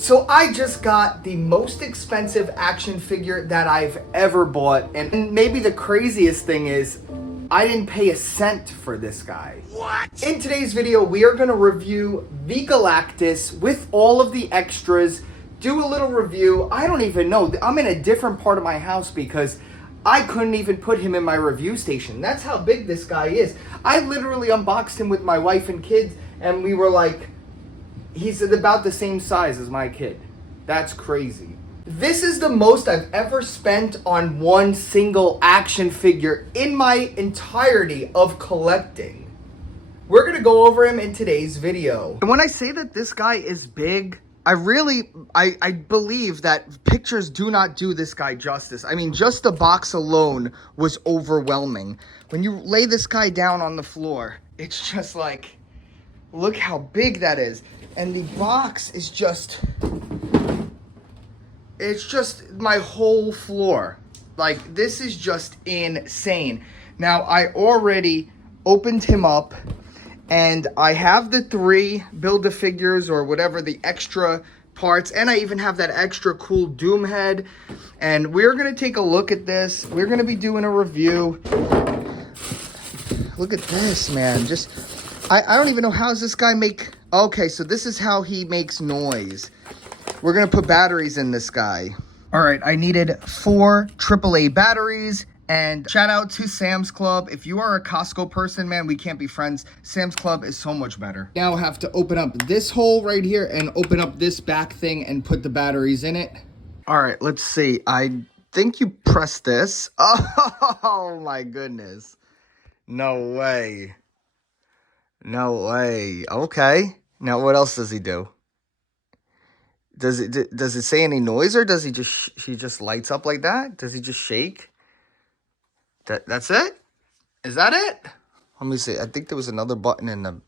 So I just got the most expensive action figure that I've ever bought, and maybe the craziest thing is I didn't pay a cent for this guy. What? In today's video, we are gonna review the Galactus with all of the extras, do a little review. I don't even know, I'm in a different part of my house because I couldn't even put him in my review station. That's how big this guy is. I literally unboxed him with my wife and kids, and we were like, he's about the same size as my kid. That's crazy. This is the most I've ever spent on one single action figure in my entirety of collecting. We're gonna go over him in today's video. And when I say that this guy is big, I believe that pictures do not do this guy justice. I mean, just the box alone was overwhelming. When you lay this guy down on the floor, it's just like, look how big that is. And the box is just, it's just my whole floor. Like, this is just insane. Now, I already opened him up, and I have the 3 Build-A-Figures or whatever, the extra parts, and I even have that extra cool Doom head. And we're going to take a look at this. We're going to be doing a review. Look at this, man. Just, I don't even know how does this guy make... Okay, so this is how he makes noise. We're going to put batteries in this guy. All right, I needed 4 AAA batteries. And shout out to Sam's Club. If you are a Costco person, man, we can't be friends. Sam's Club is so much better. Now I have to open up this hole right here and open up this back thing and put the batteries in it. All right, let's see. I think you press this. Oh, my goodness. No way. No way. Okay. Now, what else does he do? Does it say any noise, or does he just lights up like that? Does he just shake? That's it? Is that it? Let me see. I think there was another button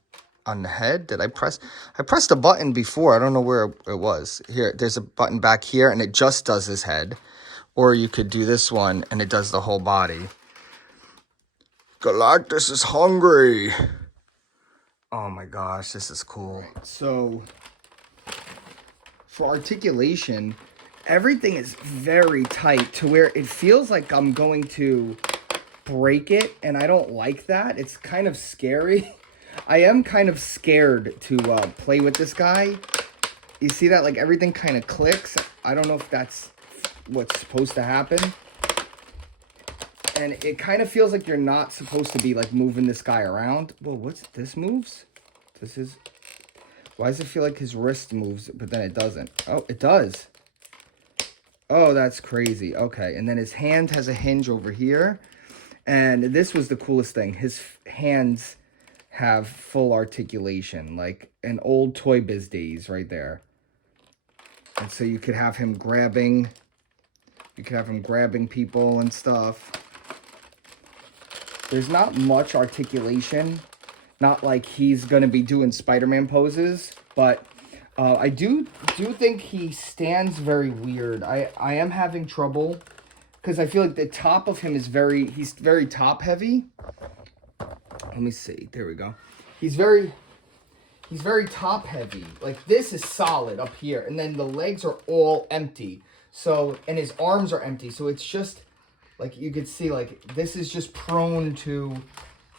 on the head. Did I press? I pressed a button before. I don't know where it was. Here, there's a button back here, and it just does his head. Or you could do this one, and it does the whole body. Galactus is hungry. Oh my gosh, this is cool. So, for articulation, everything is very tight to where it feels like I'm going to break it, and I don't like that. It's kind of scary. I am kind of scared to play with this guy. You see that? Like, everything kind of clicks. I don't know if that's what's supposed to happen. And it kind of feels like you're not supposed to be, like, moving this guy around. Whoa, what's this moves? This is... Why does it feel like his wrist moves, but then it doesn't? Oh, it does. Oh, that's crazy. Okay, and then his hand has a hinge over here. And this was the coolest thing. His hands have full articulation, like an old Toy Biz days right there. And so you could have him grabbing... You could have him grabbing people and stuff. There's not much articulation. Not like he's going to be doing Spider-Man poses. But I do think he stands very weird. I am having trouble. Because I feel like the top of him is he's very top heavy. Let me see. There we go. He's very top heavy. Like, this is solid up here. And then the legs are all empty. So, and his arms are empty. So it's just... Like, you could see, like, this is just prone to,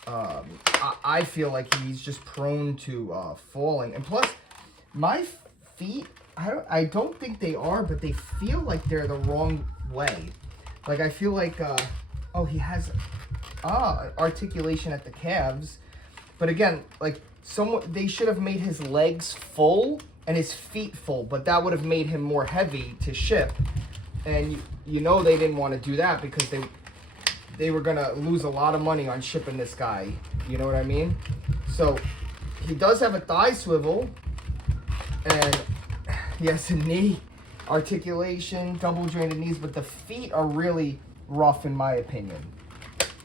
I feel like he's just prone to falling. And plus, my feet, I don't think they are, but they feel like they're the wrong way. Like, I feel like, oh, he has articulation at the calves. But again, like, they should have made his legs full and his feet full, but that would have made him more heavy to ship. And you know they didn't want to do that because they were going to lose a lot of money on shipping this guy. You know what I mean? So he does have a thigh swivel. And he has a knee articulation, double jointed knees. But the feet are really rough in my opinion.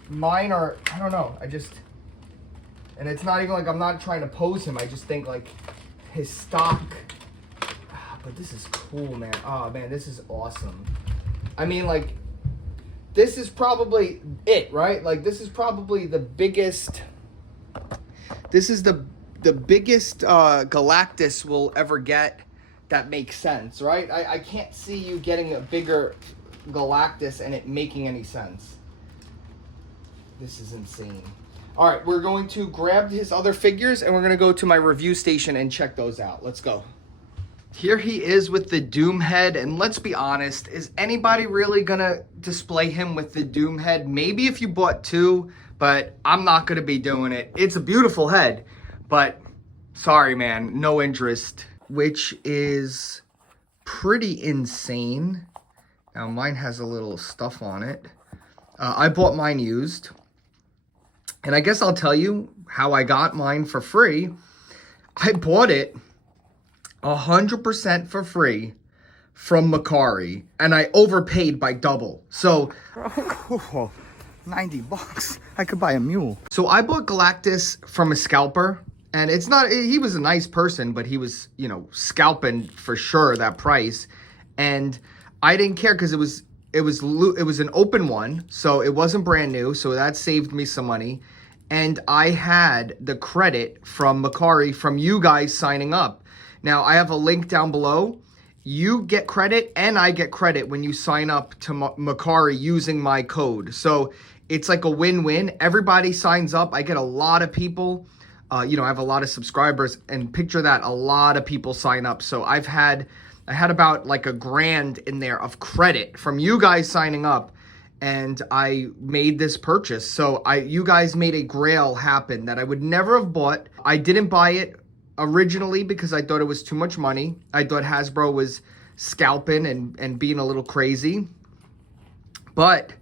Mine are, I don't know. And it's not even like I'm not trying to pose him. I just think like his stock... But this is cool, man. Oh, man, this is awesome. I mean, like, this is probably it, right? Like, this is probably the biggest... This is the biggest Galactus we'll ever get. that makes sense, right? I can't see you getting a bigger Galactus and it making any sense. This is insane. All right, we're going to grab his other figures and we're going to go to my review station and check those out. Let's go. Here he is with the Doom head, and let's be honest, is anybody really going to display him with the Doom head? Maybe if you bought two, but I'm not going to be doing it. It's a beautiful head, but sorry, man, no interest, which is pretty insane. Now, mine has a little stuff on it. I bought mine used, and I guess I'll tell you how I got mine for free. I bought it 100% for free from Macari, and I overpaid by double. So, oh, $90. I could buy a mule. So I bought Galactus from a scalper, and it's not, he was a nice person, but he was, you know, scalping for sure that price. And I didn't care because it was an open one, so it wasn't brand new, so that saved me some money. And I had the credit from Macari from you guys signing up. Now, I have a link down below. You get credit and I get credit when you sign up to Macari using my code. So it's like a win-win. Everybody signs up. I get a lot of people. You know, I have a lot of subscribers, and picture that, a lot of people sign up. So I had about like $1,000 in there of credit from you guys signing up, and I made this purchase. So you guys made a grail happen that I would never have bought. I didn't buy it originally because I thought it was too much money. I thought Hasbro was scalping and being a little crazy. But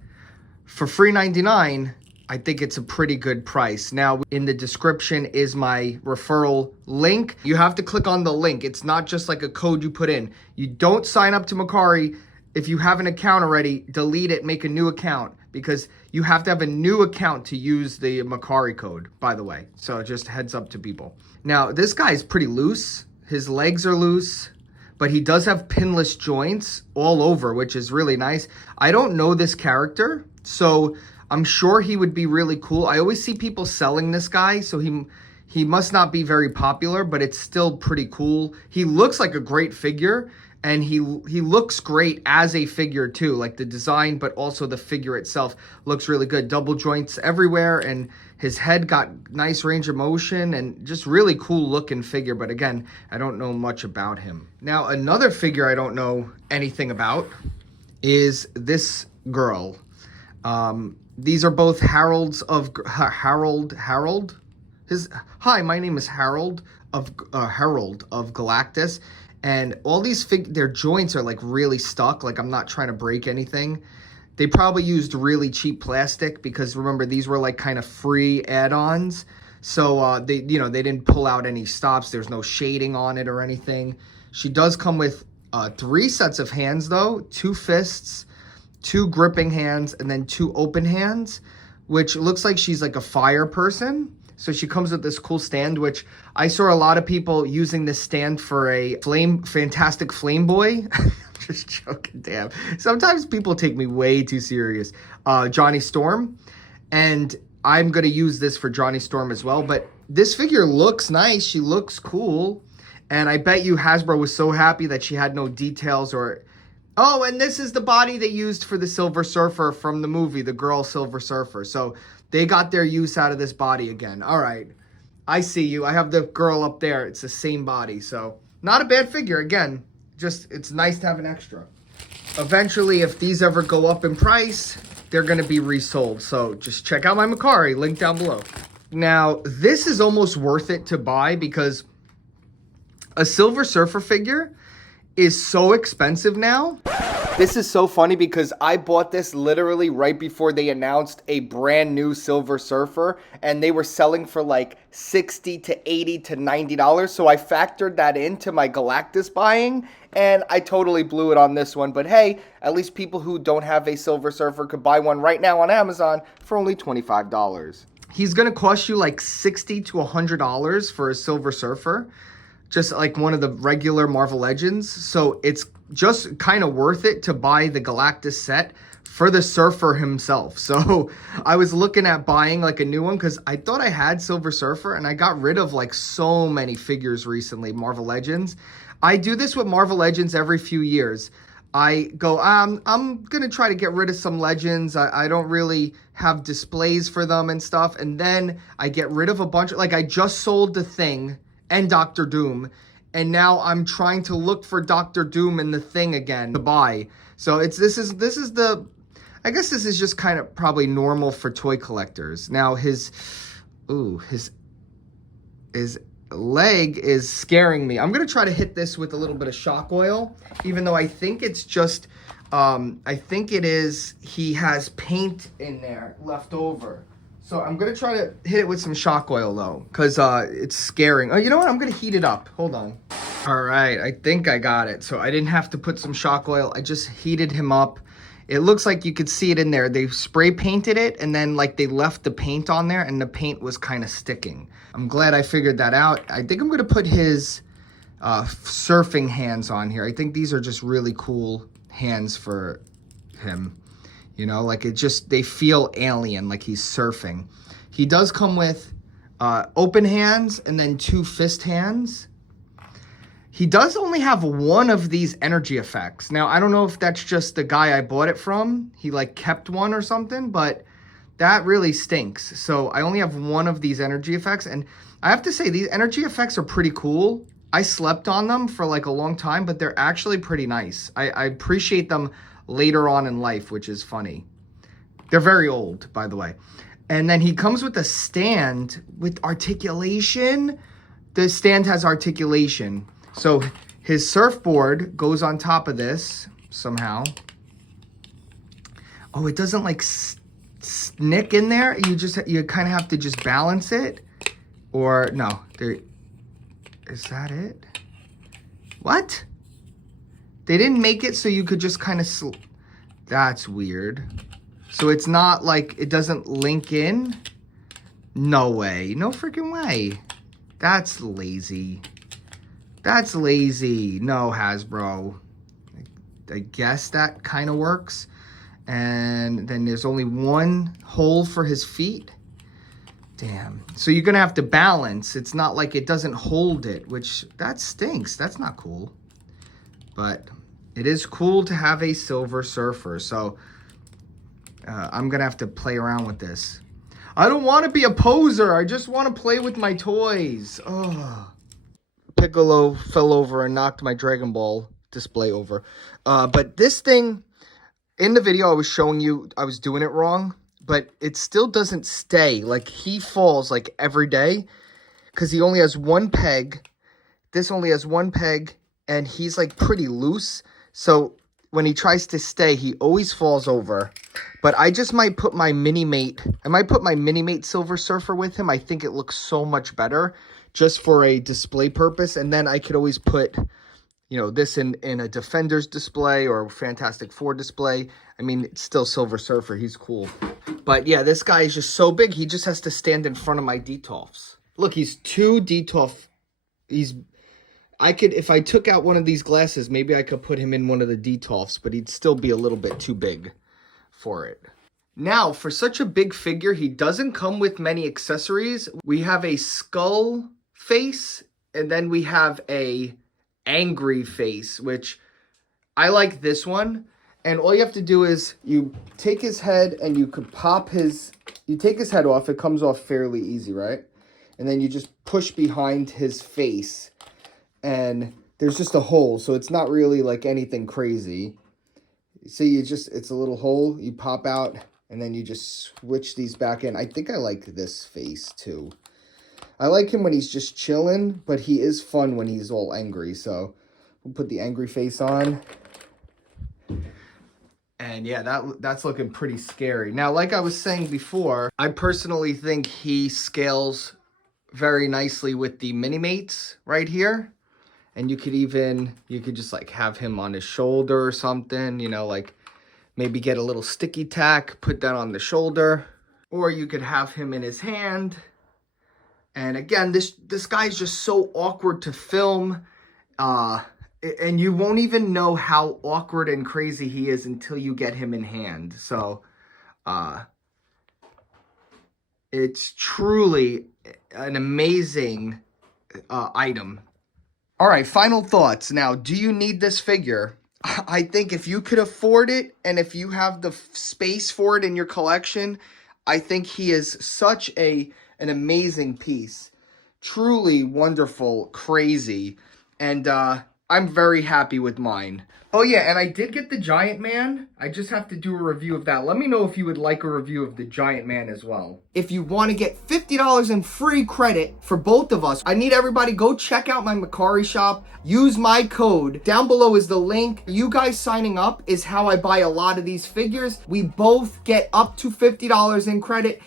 for $3.99, I think it's a pretty good price. Now, in the description is my referral link. You have to click on the link. It's not just like a code you put in. You don't sign up to Macari. If you have an account already, delete it, make a new account, because you have to have a new account to use the Macari code, by the way. So just heads up to people. Now, this guy's pretty loose. His legs are loose, but he does have pinless joints all over, which is really nice. I don't know this character, so I'm sure he would be really cool. I always see people selling this guy, so he must not be very popular, but it's still pretty cool. He looks like a great figure, and he looks great as a figure too. Like the design, but also the figure itself looks really good. Double joints everywhere, and his head got nice range of motion, and just really cool looking figure. But again, I don't know much about him. Now, another figure I don't know anything about is this girl. These are both heralds of Harold. Hi, my name is Herald of Galactus, and all these their joints are like really stuck. Like, I'm not trying to break anything. They probably used really cheap plastic because remember, these were like kind of free add-ons. So they didn't pull out any stops. There's no shading on it or anything. She does come with 3 sets of hands though, 2 fists, 2 gripping hands, and then 2 open hands, which looks like she's like a fire person. So she comes with this cool stand, which I saw a lot of people using this stand for a fantastic flame boy. Just joking, damn. Sometimes people take me way too serious. Johnny Storm, and I'm gonna use this for Johnny Storm as well. But this figure looks nice. She looks cool, and I bet you Hasbro was so happy that she had no details or. Oh, and this is the body they used for the Silver Surfer from the movie, the girl Silver Surfer. So they got their use out of this body again. All right, I see you. I have the girl up there. It's the same body. So not a bad figure. Again, just it's nice to have an extra. Eventually, if these ever go up in price, they're going to be resold. So just check out my Macari, link down below. Now, this is almost worth it to buy because a Silver Surfer figure is so expensive now. This is so funny because I bought this literally right before they announced a brand new Silver Surfer, and they were selling for like $60 to $80 to $90. So I factored that into my Galactus buying, and I totally blew it on this one. But hey, at least people who don't have a Silver Surfer could buy one right now on Amazon for only $25. He's gonna cost you like $60 to $100 for a Silver Surfer, just like one of the regular Marvel Legends. So it's just kind of worth it to buy the Galactus set for the Surfer himself. So I was looking at buying like a new one because I thought I had Silver Surfer, and I got rid of like so many figures recently, Marvel Legends. I do this with Marvel Legends every few years. I go, I'm going to try to get rid of some Legends. I don't really have displays for them and stuff. And then I get rid of a bunch. Like, I just sold The Thing and Doctor Doom. And now I'm trying to look for Doctor Doom and The Thing again to buy. So this is the, I guess this is just kind of probably normal for toy collectors. Now his leg is scaring me. I'm going to try to hit this with a little bit of shock oil, even though I think it's just, I think it is, he has paint in there left over. So I'm going to try to hit it with some shock oil though, because it's scaring. Oh, you know what? I'm going to heat it up. Hold on. All right, I think I got it. So I didn't have to put some shock oil. I just heated him up. It looks like you could see it in there. They spray painted it, and then like they left the paint on there, and the paint was kind of sticking. I'm glad I figured that out. I think I'm going to put his surfing hands on here. I think these are just really cool hands for him. You know, like it just, they feel alien, like he's surfing. He does come with open hands and then 2 fist hands. He does only have one of these energy effects. Now, I don't know if that's just the guy I bought it from. He like kept one or something, but that really stinks. So I only have one of these energy effects. And I have to say, these energy effects are pretty cool. I slept on them for like a long time, but they're actually pretty nice. I appreciate them later on in life, which is funny. They're very old, by the way. And then he comes with a stand with articulation. The stand has articulation. So his surfboard goes on top of this somehow. Oh, it doesn't like snick in there. You kind of have to just balance it. Or no, is that it? What? They didn't make it so you could just kind of that's weird. So it's not like, it doesn't link in? No way. No freaking way. That's lazy. That's lazy. No, Hasbro. I guess that kind of works. And then there's only one hole for his feet. Damn. So you're going to have to balance. It's not like it doesn't hold it, which that stinks. That's not cool. But it is cool to have a Silver Surfer. So I'm going to have to play around with this. I don't want to be a poser. I just want to play with my toys. Oh. Piccolo fell over and knocked my Dragon Ball display over. But this thing, in the video I was showing you, I was doing it wrong. But it still doesn't stay. Like, he falls, like, every day. Because he only has one peg. This only has one peg. And he's, like, pretty loose. So, when he tries to stay, he always falls over. But I just might put my Mini-Mate. I might put my Mini-Mate Silver Surfer with him. I think it looks so much better. Just for a display purpose. And then I could always put, you know, this in a Defenders display or Fantastic Four display. I mean, it's still Silver Surfer. He's cool. But yeah, this guy is just so big. He just has to stand in front of my Detolfs. Look, he's 2 Detolf. I could, if I took out one of these glasses, maybe I could put him in one of the Detolfs, but he'd still be a little bit too big for it. Now, for such a big figure, he doesn't come with many accessories. We have a skull face, and then we have a angry face, which I like this one. And all you have to do is you take his head and you could pop his, you take his head off. It comes off fairly easy, right? And then you just push behind his face and there's just a hole. So it's not really like anything crazy. See, it's a little hole. You pop out and then you just switch these back in. I think I like this face too. I like him when he's just chilling, but he is fun when he's all angry. So we'll put the angry face on. And yeah, that's looking pretty scary. Now, like I was saying before, I personally think he scales very nicely with the Mini-Mates right here. And you could just like have him on his shoulder or something, you know, like maybe get a little sticky tack, put that on the shoulder. Or you could have him in his hand. And again, this guy's just so awkward to film. And you won't even know how awkward and crazy he is until you get him in hand. So, it's truly an amazing item. All right, final thoughts. Now, do you need this figure? I think if you could afford it and if you have the space for it in your collection, I think he is such an amazing piece. Truly wonderful, crazy, and I'm very happy with mine. Oh yeah, and I did get the Giant Man. I just have to do a review of that. Let me know if you would like a review of the Giant Man as well. If you want to get $50 in free credit for both of us, I need everybody go check out my Mercari shop. Use my code. Down below is the link. You guys signing up is how I buy a lot of these figures. We both get up to $50 in credit.